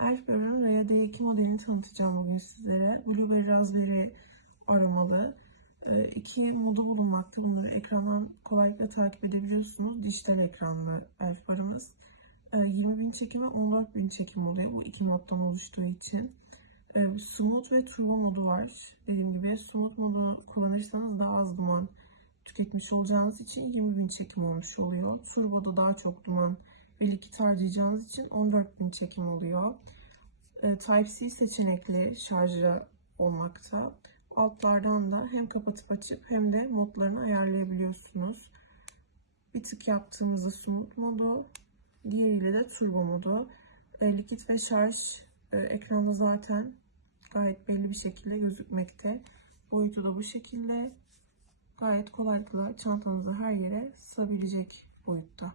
Elf Baron Raya D2 modelini tanıtacağım bugün sizlere. Blueberry Raspberry aromalı. İki modu bulunmakta. Bunları ekrandan kolaylıkla takip edebiliyorsunuz. Dijital ekranlı Elf Baron'ımız. 20.000 çekim ve 14.000 çekim oluyor. Bu iki moddan oluştuğu için. Smooth ve Turbo modu var. Dediğim gibi Smooth modu kullanırsanız daha az duman tüketmiş olacağınız için 20.000 çekim olmuş oluyor. Turbo'da daha çok duman ve likit harcayacağınız için 14.000 çekim oluyor. Type-C seçenekli şarjı olmakta. Altlardan da hem kapatıp açıp hem de modlarını ayarlayabiliyorsunuz. Bir tık yaptığımızda Smooth modu, diğeriyle de Turbo modu. Likit ve şarj ekranda zaten gayet belli bir şekilde gözükmekte. Boyutu da bu şekilde. Gayet kolaylıkla çantanızı her yere sığabilecek boyutta.